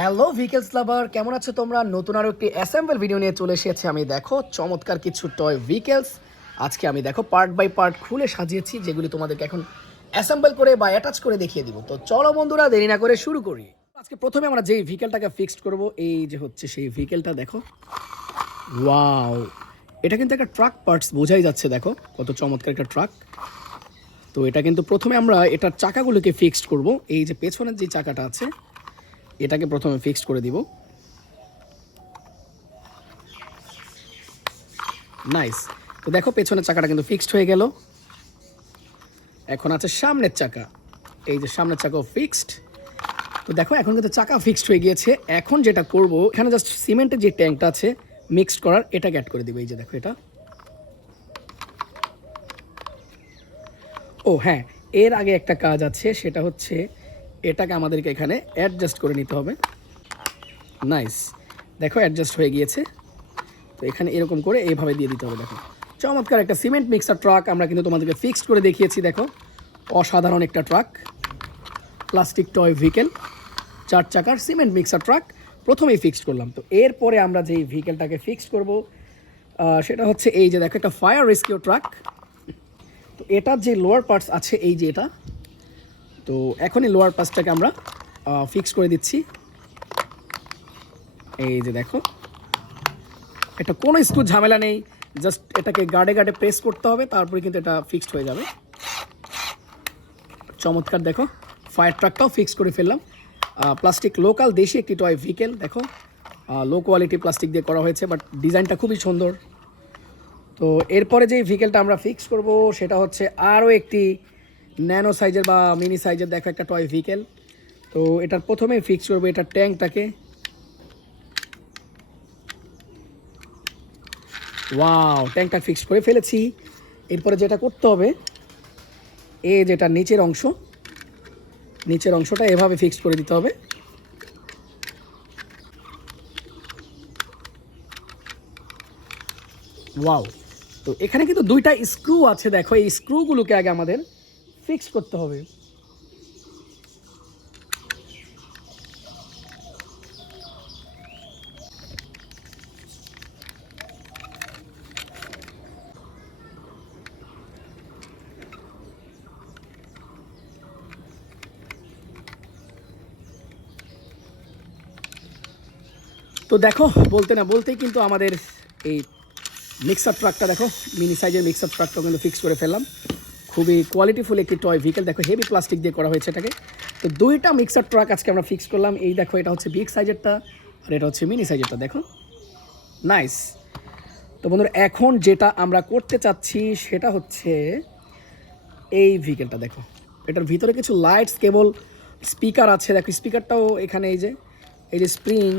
Hello vehicles লাভার, কেমন আছো তোমরা? নতুন আরও একটি অ্যাসেম্বল ভিডিও নিয়ে চলে এসেছি আমি। দেখো চমৎকার কিছু টয় ভিকেলস আজকে আমি দেখো পার্ট বাই পার্ট খুলে সাজিয়েছি, যেগুলি তোমাদেরকে এখন অ্যাসেম্বল করে বা অ্যাটাচ করে দেখিয়ে দিব। তো চলো বন্ধুরা, দেরি না করে শুরু করি। আজকে প্রথমে আমরা যেই ভিকেলটাকে ফিক্সড করব, এই যে হচ্ছে সেই ভিকেলটা। দেখো ওয়াও, এটা কিন্তু একটা ট্রাক পার্টস, বোঝাই যাচ্ছে। দেখো কত চমৎকার একটা ট্রাক। তো এটা কিন্তু প্রথমে আমরা এটার চাকাগুলোকে ফিক্সড করব। এই যে পেছনের যে চাকাটা আছে, এটাকে প্রথমে ফিক্সড করে দিব। নাইস। তো দেখো পেছনের চাকাটা কিন্তু ফিক্সড হয়ে গেল। এখন আছে সামনের চাকা, এই যে সামনের চাকাও ফিক্সড। তো দেখো এখন কিন্তু চাকা ফিক্সড হয়ে গিয়েছে। এখন যেটা করব, এখানে জাস্ট সিমেন্টের যে ট্যাঙ্কটা আছে মিক্সড করার, এটাকে অ্যাড করে দিব। এই যে দেখো এটা। ও হ্যাঁ, এর আগে একটা কাজ আছে, সেটা হচ্ছে এটাকে আমাদেরকে এখানে অ্যাডজাস্ট করে নিতে হবে। নাইস, দেখো অ্যাডজাস্ট হয়ে গিয়েছে। তো এখানে এরকম করে এইভাবে দিয়ে দিতে হবে। দেখো চমৎকার একটা সিমেন্ট মিক্সার ট্রাক আমরা কিন্তু তোমাদেরকে ফিক্সড করে দেখিয়েছি। দেখো অসাধারণ একটা ট্রাক, প্লাস্টিক টয় ভেহিকেল, 4 চাকার সিমেন্ট মিক্সার ট্রাক প্রথমেই ফিক্সড করলাম। তো এরপরে আমরা যেই ভেহিকেলটাকে ফিক্সড করব সেটা হচ্ছে এই যে দেখো একটা ফায়ার রেস্কিউ ট্রাক। তো এটার যে লোয়ার পার্টস আছে, এই যে এটা, তো এখন এই লোয়ার পার্টসটাকে আমরা ফিক্স করে দিচ্ছি। এই যে দেখো, এটা কোনো স্ক্রু ঝামেলা নেই, জাস্ট এটাকে গার্ডে গার্ডে প্রেস করতে হবে, তারপরে কিন্তু এটা ফিক্সড হয়ে যাবে। চমৎকার, দেখো ফায়ার ট্রাকটাও ফিক্স করে ফেললাম। প্লাস্টিক লোকাল দেশি একটি টয় ভেহিকেল। দেখো লো কোয়ালিটি প্লাস্টিক দিয়ে করা হয়েছে, বাট ডিজাইনটা খুবই সুন্দর। তো এরপরে যেই ভেহিকেলটা আমরা ফিক্স করব সেটা হচ্ছে আরও একটি ন্যানো সাইজের বা মিনি সাইজের দেখো একটা টয় ভেহিকেল। তো এটার প্রথমেই ফিক্স করবো এটার ট্যাঙ্কটাকে। ওয়াও, ট্যাঙ্কটা ফিক্স করে ফেলেছি। এরপরে যেটা করতে হবে, এই যেটা নিচের অংশ, নিচের অংশটা এভাবে ফিক্স করে দিতে হবে। ওয়াও, তো এখানে কিন্তু দুইটা স্ক্রু আছে। দেখো এই স্ক্রুগুলোকে আগে আমাদের ফিক্স করতে হবে। তো দেখো বলতে না বলতেই কিন্তু আমাদের এই মিক্সার ট্রাকটা, দেখো মিনি সাইজের মিক্সার ট্রাকটা কিন্তু ফিক্স করে ফেললাম। খুবই কোয়ালিটিফুল একটি টয় ভেহিকেল। দেখো হেভি প্লাস্টিক দিয়ে করা হয়েছে এটাকে। তো দুইটা মিক্সার ট্রাক আজকে আমরা ফিক্স করলাম। এই দেখো এটা হচ্ছে বিগ সাইজেরটা, আর এটা হচ্ছে মিনি সাইজেরটা। দেখো নাইস। তো বন্ধুরা, এখন যেটা আমরা করতে চাচ্ছি সেটা হচ্ছে এই ভেহিকেলটা। দেখো এটার ভিতরে কিছু লাইটস, কেবল, স্পিকার আছে। দেখো স্পিকারটাও এখানে, এই যে স্প্রিং।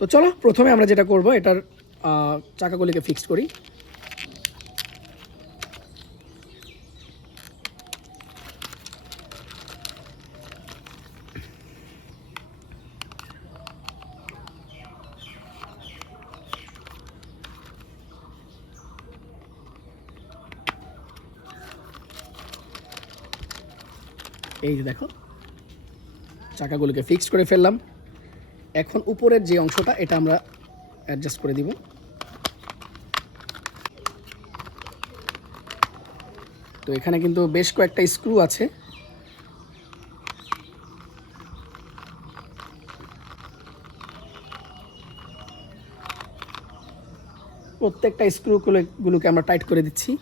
তো চলো প্রথমে আমরা যেটা করব, এটার চাকাগুলিকে ফিক্স করি। এই যে দেখো চাকাগুলোকে ফিক্স করে ফেললাম। এখন উপরের যে অংশটা, এটা আমরা অ্যাডজাস্ট করে দিব। তো এখানে কিন্তু বেশ কয়েকটা স্ক্রু আছে। প্রত্যেকটা স্ক্রুগুলোকে আমরা টাইট করে দিচ্ছি।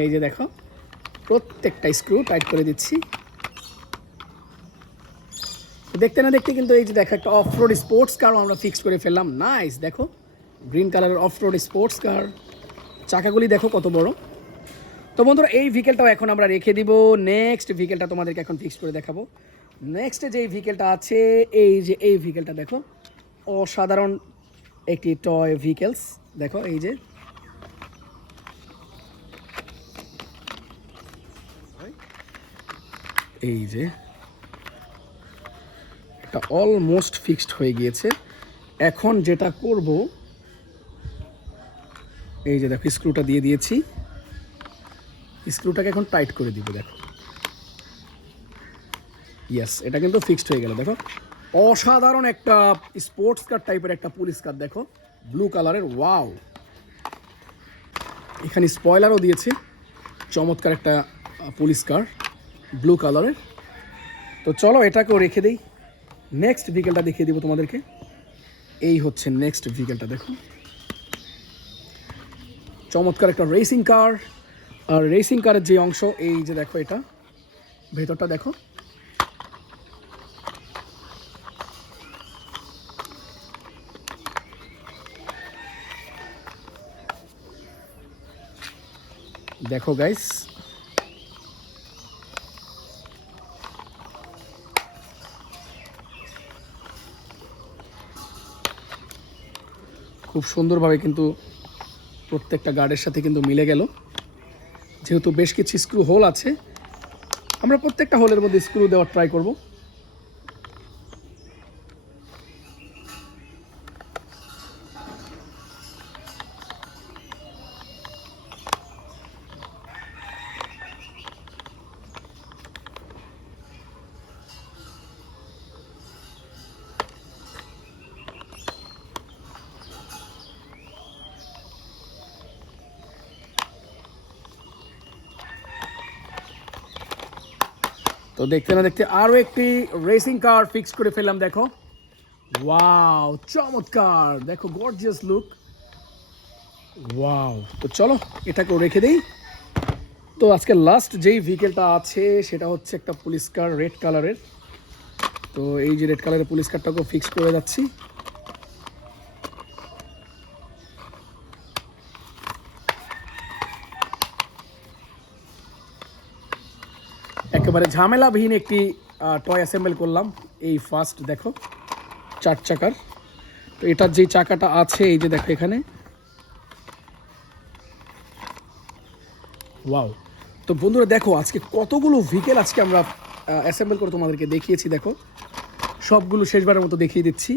এই যে দেখো প্রত্যেকটা স্ক্রু টাইট করে দিচ্ছি। দেখতে না দেখতে কিন্তু এই যে দেখো একটা অফ রোড স্পোর্টস কারও আমরা ফিক্স করে ফেললাম। নাইস, দেখো গ্রিন কালারের অফ রোড স্পোর্টস কার। চাকাগুলি দেখো কত বড়। তো বন্ধুরা, এই ভেহিকেলটাও এখন আমরা রেখে দিব। নেক্সট ভেহিকেলটা তোমাদেরকে এখন ফিক্স করে দেখাবো। নেক্সটে যেই ভেহিকেলটা আছে, এই যে এই ভেহিকেলটা দেখো অসাধারণ একটি টয় ভেহিকেলস। দেখো এই যে ট্রাকটা অলমোস্ট ফিক্সড হয়ে গিয়েছে। এখন যেটা করব, এই যে দেখো স্ক্রুটা দিয়ে দিয়েছি, স্ক্রুটাকে এখন টাইট করে দিব। দেখো ইয়েস, এটা কিন্তু ফিক্সড হয়ে গেল। দেখো অসাধারণ একটা স্পোর্টস কার টাইপের একটা পুলিশ কার, দেখো ব্লু কালারের, ওয়াও। এখানে স্পয়লারও দিয়েছে, চমৎকার একটা পুলিশ কার ব্লু কালারের। তো চলো এটাকেও রেখে দেই, নেক্সট ভেহিকেলটা দেখিয়ে দিব তোমাদেরকে। এই হচ্ছে নেক্সট ভেহিকেলটা, দেখো চমৎকার একটা রেসিং কার। আর রেসিং কারের যে অংশ, এই যে দেখো এটা ভেতরটা দেখো, দেখো গাইস, খুব সুন্দরভাবে কিন্তু প্রত্যেকটা গার্ডের সাথে কিন্তু মিলে গেল। যেহেতু বেশ কিছু স্ক্রু হোল আছে, আমরা প্রত্যেকটা হোলের মধ্যে স্ক্রু দেওয়ার ট্রাই করব। তো দেখতে না দেখতে আরও একটি রেসিং কার ফিক্স করে ফেললাম। দেখো ওয়াও, চমৎকার, দেখো গর্জিয়াস লুক, ওয়াও। তো চলো এটাকেও রেখে দেই। তো আজকে লাস্ট যেই ভেহিকেলটা আছে সেটা হচ্ছে একটা পুলিশ কার রেড কালারের। তো এই যে রেড কালারের পুলিশ কারটাকেও ফিক্স করে যাচ্ছি। একেবারে ঝামেলাবিহীন একটি টয় অ্যাসেম্বল করলাম, এই ফার্স্ট। দেখো 4 চাকার। তো এটার যেই চাকাটা আছে, এই যে দেখো এখানে, ওয়াও। তো বন্ধুরা দেখো আজকে কতগুলো ভেহিকেল আজকে আমরা অ্যাসেম্বল করে তোমাদেরকে দেখিয়েছি। দেখো সবগুলো শেষবারের মতো দেখিয়ে দিচ্ছি।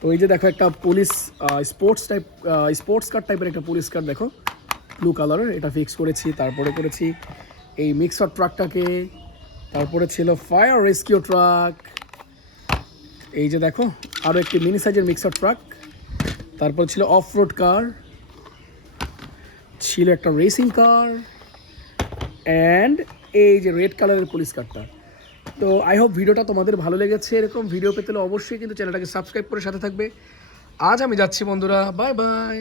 তো এই যে দেখো একটা পুলিশ স্পোর্টস কার টাইপের একটা পুলিশ কার, দেখো ব্লু কালারের, এটা ফিক্স করেছি। তারপরে করেছি এই মিক্সার ট্রাকটাকে, তারপরে ছিল ফায়ার রেস্কিউ ট্রাক, এই যে দেখো আরও একটি মিনি সাইজের মিক্সার ট্রাক, তারপর ছিল অফ রোড কার, ছিল একটা রেসিং কার, অ্যান্ড এই যে রেড কালারের পুলিশ কারটা। তো আই হোপ ভিডিওটা তোমাদের ভালো লেগেছে। এরকম ভিডিও পেতে হলে অবশ্যই কিন্তু চ্যানেলটাকে সাবস্ক্রাইব করে সাথে থাকবে। আজ আমি যাচ্ছি বন্ধুরা, বাই বাই।